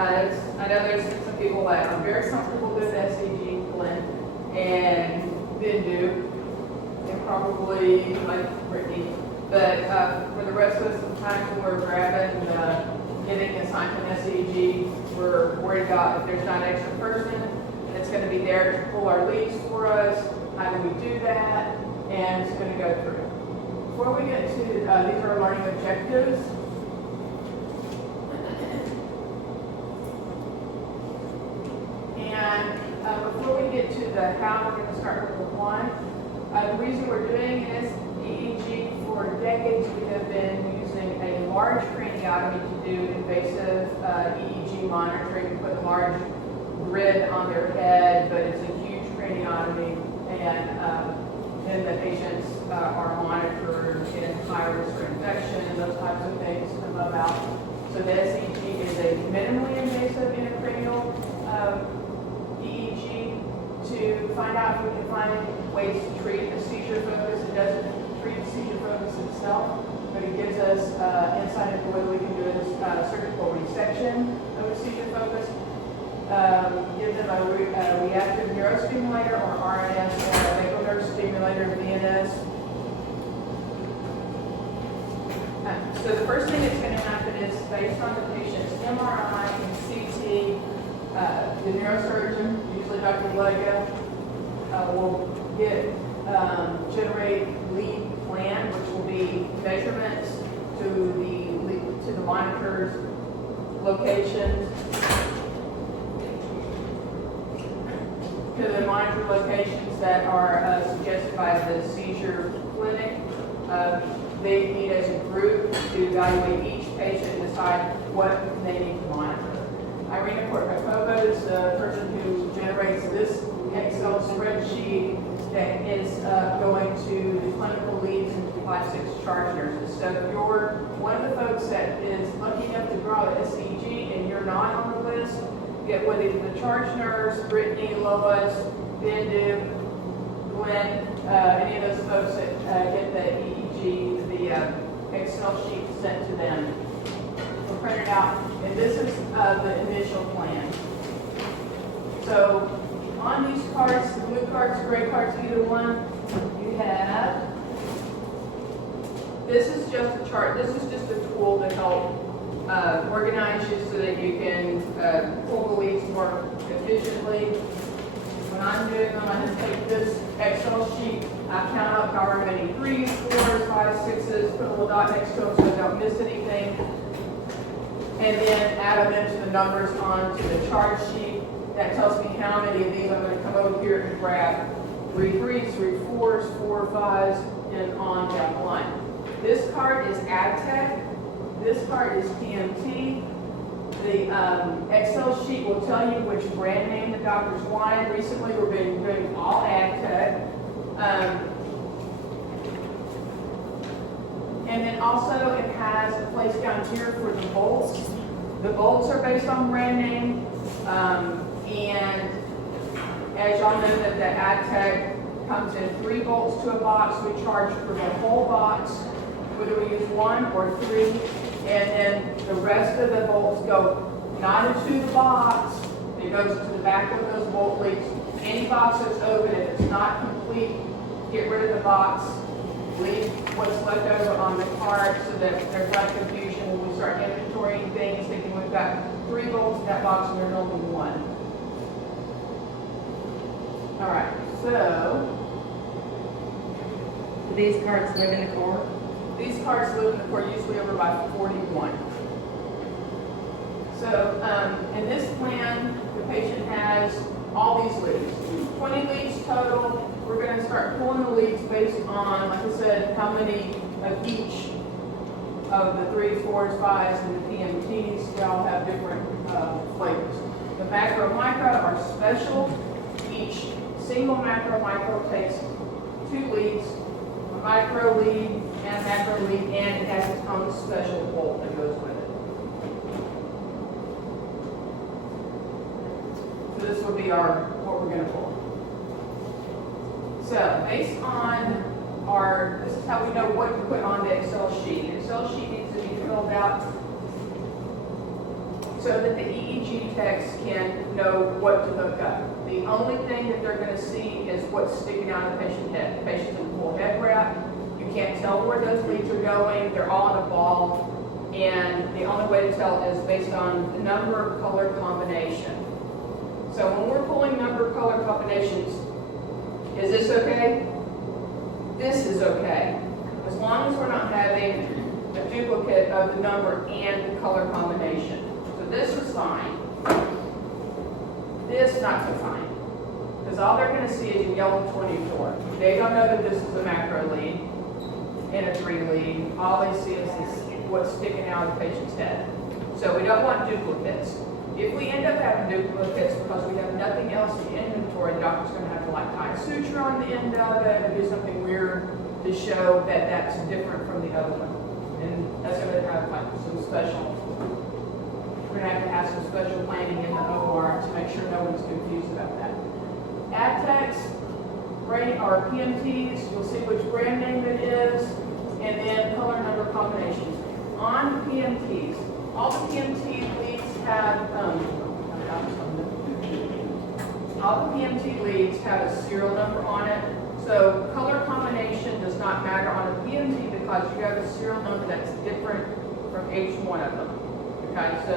I know there's some people that are very comfortable with SEG, Glenn, and Bindu, and probably like Brittany. But for the rest of us, sometimes when we're grabbing, getting assigned to an SEG, we're worried about if there's not an extra person that's going to be there to pull our leads for us. How do we do that? And it's going to go through. Before we get to, these are our learning objectives. And before we get to the how, we're going to start with the why. The reason we're doing is EEG. For decades, we have been using a large craniotomy to do invasive EEG monitoring. We put a large grid on their head, but it's a huge craniotomy, and then the patients are monitored in high risk for infection and those types of things come about. So the SEG is a minimally invasive intracranial EEG to find out if we can find ways to treat a seizure focus. It doesn't treat the seizure focus itself, but it gives us insight into whether we can do a surgical resection of a seizure focus. Give them a reactive neurostimulator or RNS, or a vagal nerve stimulator, VNS. So the first thing that's going to happen is, based on the patient's MRI and CT, the neurosurgeon, usually Dr. Lega, will generate lead plan, which will be measurements to the monitor's locations, to the monitor locations that are suggested by the seizure clinic. They meet as a group to evaluate each patient and decide what they need to monitor. Irina Portakova is the person who generates this Excel spreadsheet that is going to the clinical leads and POD6 charge nurses. So if you're one of the folks that is lucky enough to draw the SEG and you're not on the list, get with either the charge nurse, Brittany, Lois, Bindu, Glenn, any of those folks that get the EEG, the Excel sheet sent to them. We'll print it out, and this is the initial plan. So on these cards, the blue cards, gray cards, either one, you have, this is just a chart, this is just a tool to help organize you so that you can pull the leads more efficiently. When I'm doing them, I just take this Excel sheet, I count up however many 3s, 4s, 5s, 6s, put a little dot next to them so I don't miss anything, and then add them into the numbers onto the chart sheet. That tells me how many of these I'm going to come over here and grab. 3 3s, 3 4s, 4 5s, and on down the line. This card is AdTech. This card is PMT. The Excel sheet will tell you which brand name the doctors wanted. Recently, we've been doing all AdTech. And then also it has a place down here for the bolts. The bolts are based on brand name. And as y'all know that the AdTech comes in 3 bolts to a box. We charge for the whole box, whether we use 1 or 3. And then the rest of the bolts go not into the box, it goes to the back of those bolt leads. Any box that's open, if it's not complete, get rid of the box, leave what's left over on the card so that there's not confusion when we start inventorying things, thinking we've got 3 bolts in that box and there's only 1. All right, so. Do these cards live in the core? These cards live in the core, usually over by 41. So in this plan, the patient has all these leads. 20 leads total. We're going to start pulling the leads based on, like I said, how many of each of the 3s, 4s, 5s, and the PMTs. They all have different flavors. The macro micro are special. Each single macro micro takes 2 leads, a micro lead and a macro lead, and it has its own special bolt that goes with it. So this will be what we're going to pull. So based on this is how we know what to put on the Excel sheet. The Excel sheet needs to be filled out so that the EEG techs can know what to hook up. The only thing that they're going to see is what's sticking out of the patient's head. The patient's in full head wrap. You can't tell where those leads are going. They're all in a ball. And the only way to tell is based on the number of color combination. So when we're pulling number of color combinations, is this okay? This is okay. As long as we're not having a duplicate of the number and the color combination. So this is fine. This not so fine. Because all they're going to see is a yellow 24. They don't know that this is a macro lead and a 3 lead. All they see is what's sticking out of the patient's head. So we don't want duplicates. If we end up having duplicates because we have nothing else in inventory, the doctor's going to have to like tie a suture on the end of it or do something weird to show that that's different from the other one. And that's going to have like some special, we're going to have some special planning in the OR to make sure no one's confused about that. AdTechs, or PMTs, you'll see which brand name it is, and then color number combinations. On PMTs, all the PMT leads have, all the PMT leads have a serial number on it. So color combination does not matter on a PMT because you have a serial number that's different from each one of them. Okay, so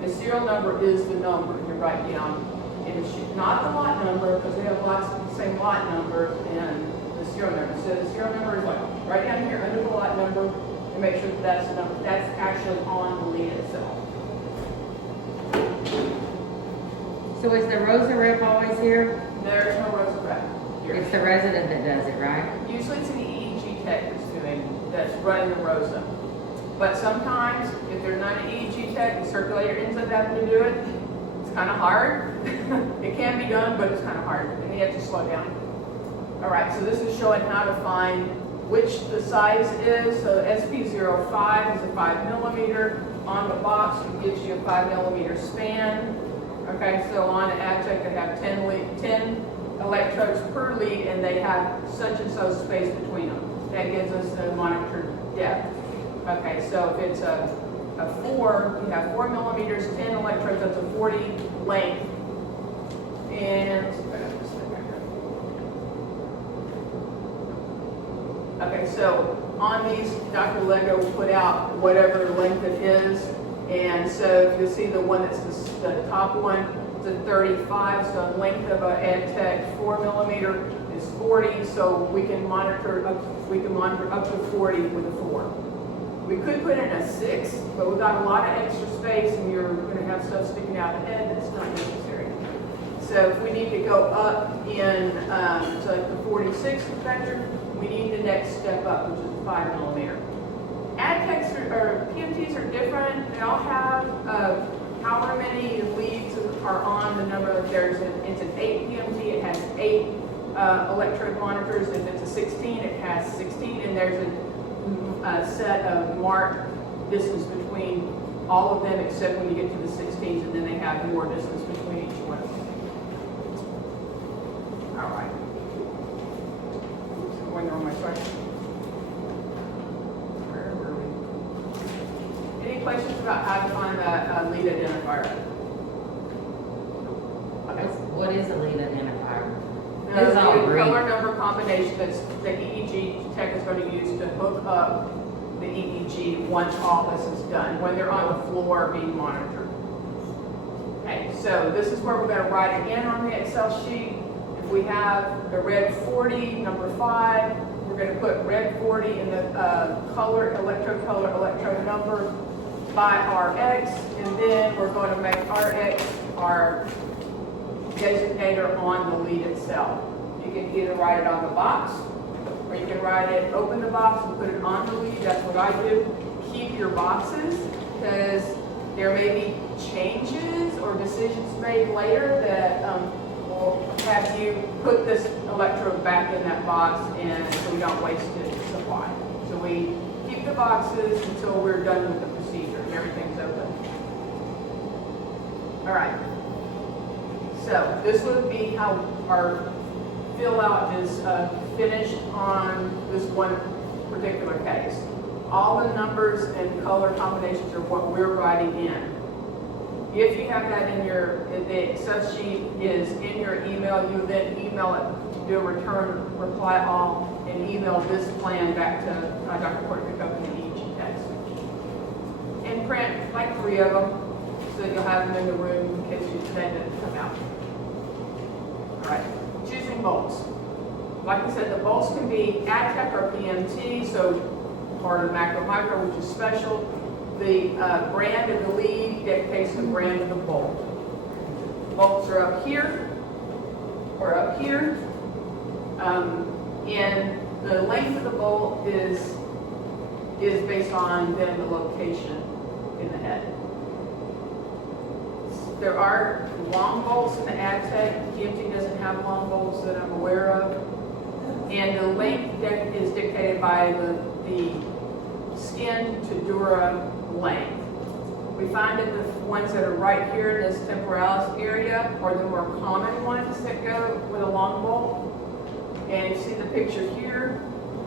the serial number is the number you write down in the sheet, not the lot number because we have lots of the same lot number and the serial number. So the serial number is what? Right down here under the lot number and make sure that that's the number that's actually on the lead itself. So is the ROSA rep always here? There's no ROSA rep. It's the resident that does it, right? Usually it's an EEG tech that's running the ROSA. But sometimes, if there's not an EEG tech, the circulator ends up having to do it. It's kind of hard. It can be done, but it's kind of hard. And you have to slow down. All right, so this is showing how to find which the size is. So SP05 is a 5 millimeter. On the box, it gives you a 5 millimeter span. Okay, so on the AdTech, they have 10 electrodes per lead, and they have such and so space between them. That gives us the monitored depth. Okay, so if it's a 4, you have 4 millimeters, 10 electrodes, that's a 40 length. And okay, so on these, Dr. Lego will put out whatever length it is. And so if you see the one that's the top one, it's a 35. So the length of an AdTech 4 millimeter is 40. So we can monitor up to 40 with a 4. We could put in a 6, but we've got a lot of extra space and you're going to have stuff sticking out of the head that's not necessary. So if we need to go up in to like the 46 factor, we need the next step up, which is a 5 millimeter. AdTechs or PMTs are different. They all have however many leads are on the number of it's an 8 PMT, it has 8 electrode monitors. If it's a 16, it has 16, and there's a set of marked distance between all of them except when you get to the 16s, and then they have more distance between each one of them. All right. Oops, I'm going the wrong way, sorry. Any questions about how to find a lead identifier? Okay. What is a lead identifier? The This is all green. color number combination that's the EEG tech is going to use to hook up the EEG once all this is done, when they're on the floor being monitored. Okay, so this is where we're going to write it in on the Excel sheet. If we have the red 40, number 5, we're going to put red 40 in the electrode number by RX, and then we're going to make RX our designator on the lead itself. You can either write it on the box, or you can write it, open the box and put it on the lead. That's what I do. Keep your boxes, because there may be changes or decisions made later that will have you put this electrode back in that box, and so we don't waste the supply. So we keep the boxes until we're done with the procedure and everything's open. All right. So this would be how our fill out is finished on this one particular case. All the numbers and color combinations are what we're writing in. If you have that in if the Excel sheet is in your email, you then email it, do a return reply all, and email this plan back to Dr. Porter to pick up in the EG text. And print like 3 of them, so that you'll have them in the room in case that doesn't come out. All right, choosing bolts. Like I said, the bolts can be AdTech or PMT, so part of macro micro, which is special. The brand of the lead dictates the brand of the bolt. Bolts are up here or up here. And the length of the bolt is based on then the location in the head. There are long bolts in the AdTech. PMT doesn't have long bolts that I'm aware of. And the length is dictated by the skin to dura length. We find that the ones that are right here in this temporalis area are the more common ones that go with a long bolt. And you see the picture here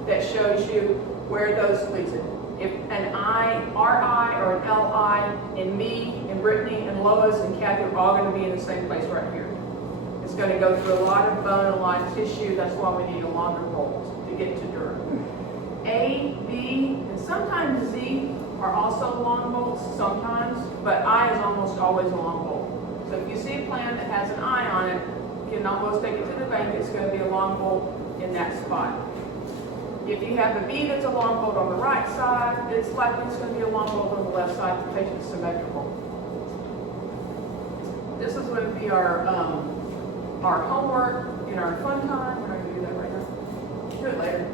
that shows you where those pleats are. If an RI or an LI and me and Brittany and Lois and Kathy are all going to be in the same place right here. It's going to go through a lot of bone, a lot of tissue. That's why we need a longer bolt to get to dura. A, B, and sometimes Z are also long bolts, sometimes, but I is almost always a long bolt. So if you see a plan that has an I on it, you can almost take it to the bank, it's going to be a long bolt in that spot. If you have a B that's a long bolt on the right side, it's likely it's going to be a long bolt on the left side if the patient's symmetrical. This is going to be our homework in our fun time. We're not going to do that right now. Do it later.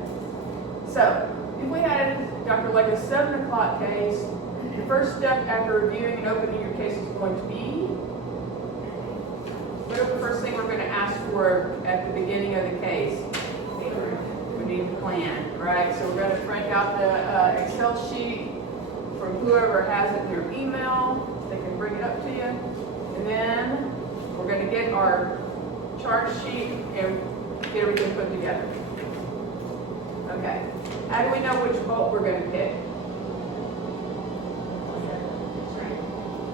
So, if we had, Dr. like a 7 o'clock case, the first step after reviewing and opening your case is going to be, what is the first thing we're going to ask for at the beginning of the case? We need a plan, right? So we're going to print out the Excel sheet from whoever has it in their email. They can bring it up to you. And then we're going to get our chart sheet and get everything put together. Okay. How do we know which bolt we're going to pick?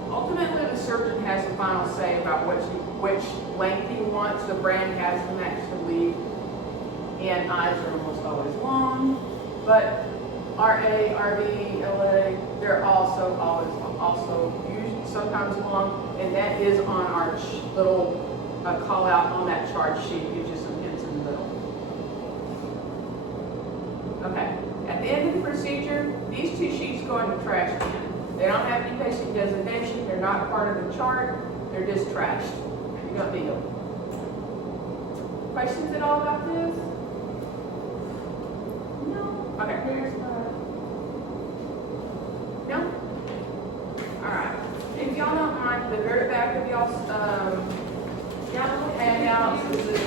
Ultimately, the surgeon has the final say about which length he wants. The brand has the max to lead, and eyes are almost always long. But RA, RB, LA, they're also usually sometimes long, and that is on our little call out on that chart sheet. Gives you some hints in the middle. Okay. At the end of the procedure, these 2 sheets go in the trash can. They don't have any patient designation. They're not part of the chart. They're just trashed. You don't need them. Questions at all about this? No? Okay. No? Alright. If y'all don't mind, the very back of y'all's handouts is